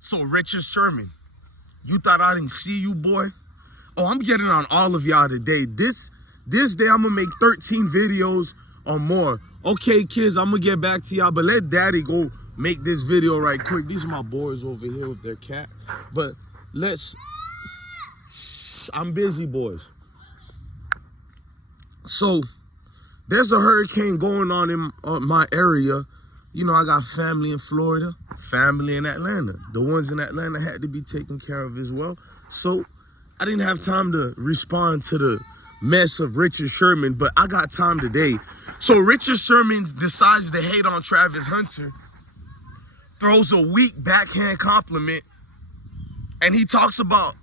So Richard Sherman, you thought I didn't see you, boy? Oh, I'm getting on all of y'all today. This day I'm gonna make 13 videos or more. Okay, kids, I'm gonna get back to y'all, but let daddy go make this video right quick. These are my boys over here with their cat. But I'm busy, boys. So there's a hurricane going on in my area. You know, I got family in Florida, family in Atlanta. The ones in Atlanta had to be taken care of as well. So I didn't have time to respond to the mess of Richard Sherman, but I got time today. So Richard Sherman decides to hate on Travis Hunter, throws a weak backhand compliment, and he talks about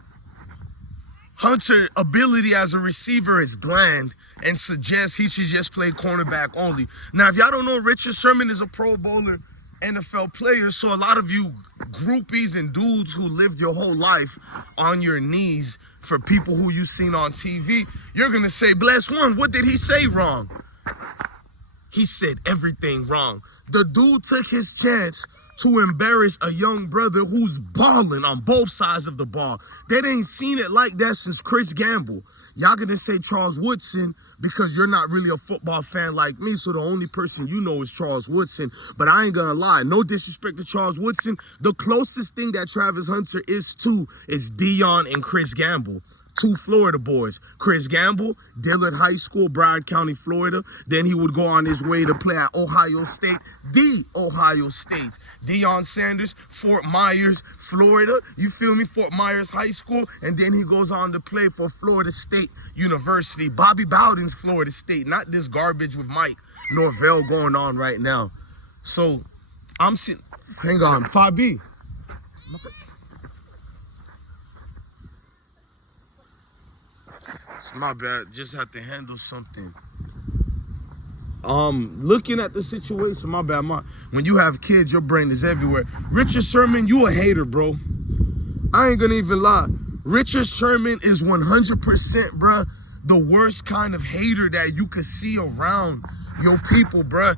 Hunter's ability as a receiver is bland and suggests he should just play cornerback only. Now, if y'all don't know, Richard Sherman is a Pro Bowler NFL player, so a lot of you groupies and dudes who lived your whole life on your knees for people who you've seen on TV, you're going to say, Blessone, what did he say wrong? He said everything wrong. The dude took his chance to embarrass a young brother who's balling on both sides of the ball. They ain't seen it like that since Chris Gamble. Y'all gonna say Charles Woodson because you're not really a football fan like me, so the only person you know is Charles Woodson. But I ain't gonna lie, no disrespect to Charles Woodson. The closest thing that Travis Hunter is to is Dion and Chris Gamble. Two Florida boys. Chris Gamble, Dillard High School, Broward County, Florida. Then he would go on his way to play at Ohio State, the Ohio State. Deion Sanders, Fort Myers, Florida. You feel me? Fort Myers High School. And then he goes on to play for Florida State University. Bobby Bowden's Florida State. Not this garbage with Mike Norvell going on right now. So I'm sitting. Hang on. 5B. It's my bad. Just have to handle something. Looking at the situation, my bad. When you have kids, your brain is everywhere. Richard Sherman, you a hater, bro. I ain't gonna even lie. Richard Sherman is 100%, bruh, the worst kind of hater that you could see around your people, bruh.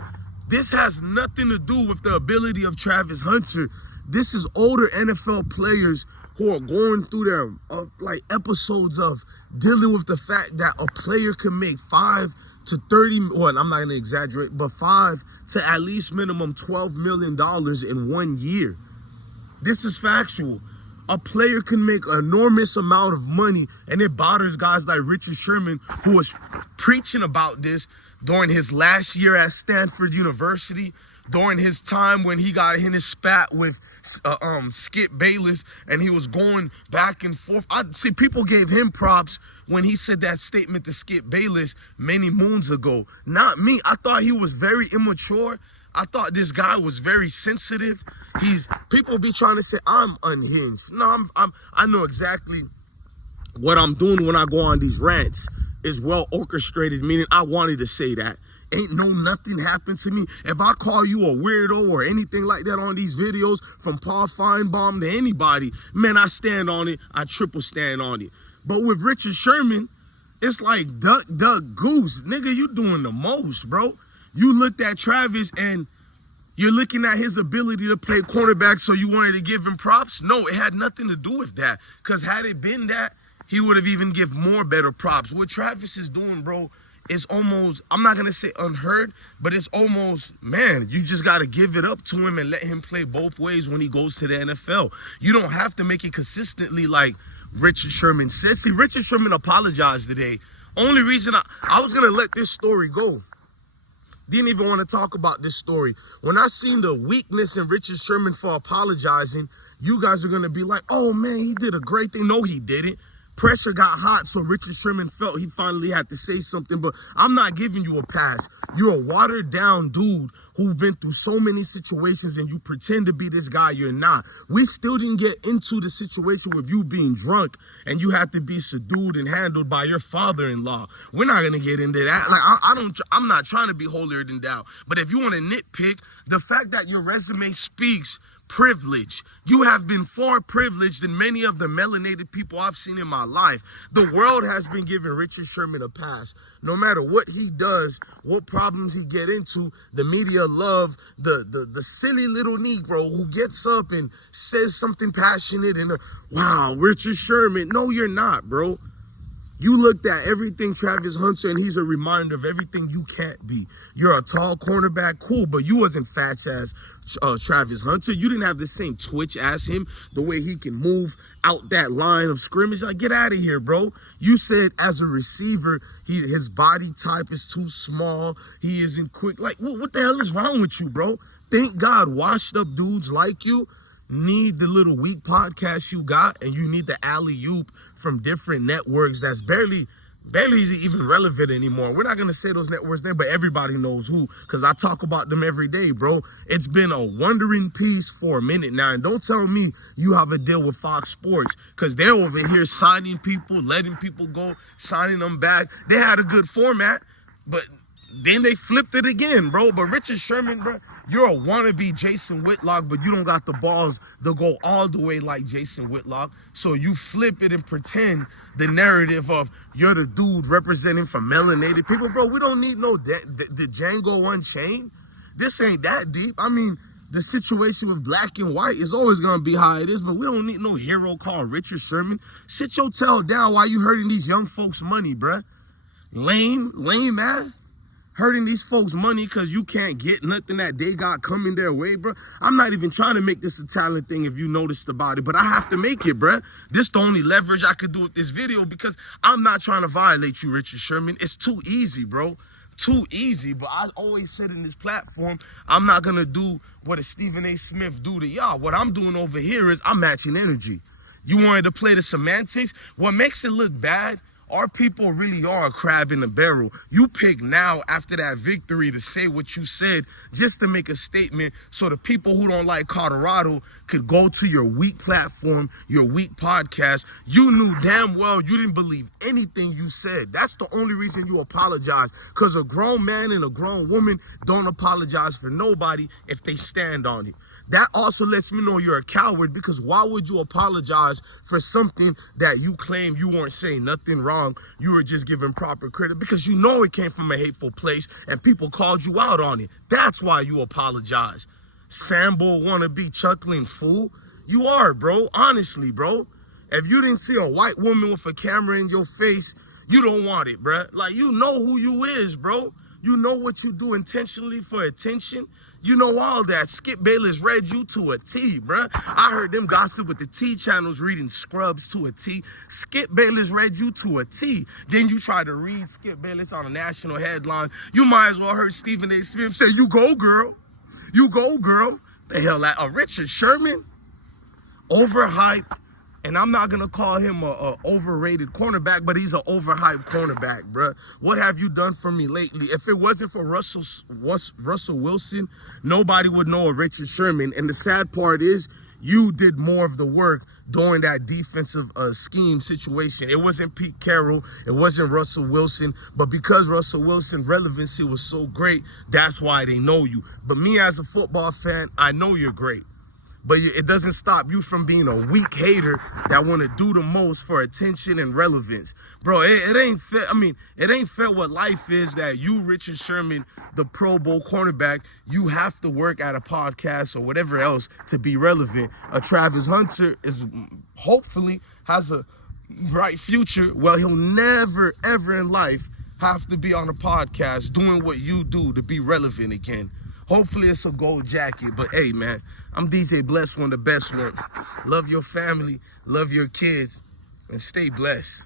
This has nothing to do with the ability of Travis Hunter. This is older NFL players who are going through their like episodes of dealing with the fact that a player can make 5 to 30, well, I'm not gonna exaggerate, but 5 to at least minimum $12 million in 1 year. This is factual. A player can make an enormous amount of money, and it bothers guys like Richard Sherman, who was preaching about this during his last year at Stanford University, during his time when he got in his spat with Skip Bayless, and he was going back and forth. I see people gave him props when he said that statement to Skip Bayless many moons ago. Not me. I thought he was very immature. I thought this guy was very sensitive. People be trying to say I'm unhinged. No, I know exactly what I'm doing when I go on these rants is well orchestrated, meaning I wanted to say that. Ain't nothing happened to me. If I call you a weirdo or anything like that on these videos, from Paul Feinbaum to anybody, man, I stand on it. I triple stand on it. But with Richard Sherman, it's like duck, goose. Nigga, you doing the most, bro. You looked at Travis and you're looking at his ability to play cornerback, so you wanted to give him props? No, it had nothing to do with that. Because had it been that, he would have even give more better props. What Travis is doing, bro, is almost, I'm not going to say unheard, but it's almost, man, you just got to give it up to him and let him play both ways when he goes to the NFL. You don't have to make it consistently like Richard Sherman said. See, Richard Sherman apologized today. Only reason I was going to let this story go. Didn't even want to talk about this story. When I seen the weakness in Richard Sherman for apologizing, you guys are going to be like, oh, man, he did a great thing. No, he didn't. Pressure got hot, so Richard Sherman felt he finally had to say something, but I'm not giving you a pass. You're a watered-down dude who's been through so many situations, and you pretend to be this guy you're not. We still didn't get into the situation with you being drunk, and you had to be subdued and handled by your father-in-law. We're not going to get into that. Like, I'm not trying to be holier than thou, but if you want to nitpick, the fact that your resume speaks privilege. You have been far privileged than many of the melanated people I've seen in my life. The world has been giving Richard Sherman a pass. No matter what he does, what problems he get into, the media love the silly little Negro who gets up and says something passionate and, wow, Richard Sherman. No, you're not, bro. You looked at everything Travis Hunter, and he's a reminder of everything you can't be. You're a tall cornerback, cool, but you wasn't fat as Travis Hunter. You didn't have the same twitch as him, the way he can move out that line of scrimmage. Like, get out of here, bro. You said as a receiver, his body type is too small. He isn't quick. Like, what the hell is wrong with you, bro? Thank God washed up dudes like you need the little weak podcast you got, and you need the alley-oop from different networks that's barely even relevant anymore. We're not going to say those networks there, but everybody knows who, because I talk about them every day, bro. It's been a wondering piece for a minute now, and don't tell me you have a deal with Fox Sports, because they're over here signing people, letting people go, signing them back. They had a good format, but then they flipped it again, bro. But Richard Sherman, bro, you're a wannabe Jason Whitlock, but you don't got the balls to go all the way like Jason Whitlock. So you flip it and pretend the narrative of you're the dude representing for melanated people. Bro, we don't need no the Django Unchained. This ain't that deep. I mean, the situation with black and white is always going to be how it is, but we don't need no hero called Richard Sherman. Sit your tail down while you hurting these young folks' money, bruh. Lame, man. Hurting these folks money because you can't get nothing that they got coming their way, bro. I'm not even trying to make this a talent thing if you noticed about it, but I have to make it, bro. This the only leverage I could do with this video because I'm not trying to violate you, Richard Sherman. It's too easy, bro. Too easy. But I always said in this platform, I'm not going to do what a Stephen A. Smith do to y'all. What I'm doing over here is I'm matching energy. You wanted to play the semantics? What makes it look bad? Our people really are a crab in the barrel. You pick now after that victory to say what you said just to make a statement so the people who don't like Colorado could go to your weak platform, your weak podcast. You knew damn well you didn't believe anything you said. That's the only reason you apologize, because a grown man and a grown woman don't apologize for nobody if they stand on it. That also lets me know you're a coward, because why would you apologize for something that you claim you weren't saying nothing wrong? You were just giving proper credit because you know it came from a hateful place and people called you out on it. That's why you apologize. Sambo wannabe chuckling fool. You are, bro. Honestly, bro. If you didn't see a white woman with a camera in your face, you don't want it, bro. Like, you know who you is, bro. You know what you do intentionally for attention. You know all that. Skip Bayless read you to a T, bruh. I heard them gossip with the T channels reading Scrubs to a T. Skip Bayless read you to a T. Then you try to read Skip Bayless on a national headline. You might as well heard Stephen A. Smith say, you go, girl. You go, girl. The hell, like a Richard Sherman? Overhyped. And I'm not going to call him a overrated cornerback, but he's an overhyped cornerback, bro. What have you done for me lately? If it wasn't for Russell Wilson, nobody would know of Richard Sherman. And the sad part is you did more of the work during that defensive scheme situation. It wasn't Pete Carroll. It wasn't Russell Wilson. But because Russell Wilson's relevancy was so great, that's why they know you. But me as a football fan, I know you're great. But it doesn't stop you from being a weak hater that want to do the most for attention and relevance. Bro, it ain't fair. I mean, it ain't fair what life is that you, Richard Sherman, the Pro Bowl cornerback, you have to work at a podcast or whatever else to be relevant. A Travis Hunter is hopefully has a bright future. Well, he'll never, ever in life have to be on a podcast doing what you do to be relevant again. Hopefully it's a gold jacket. But hey, man, I'm DJ Blessone, the best one. Love your family, love your kids, and stay blessed.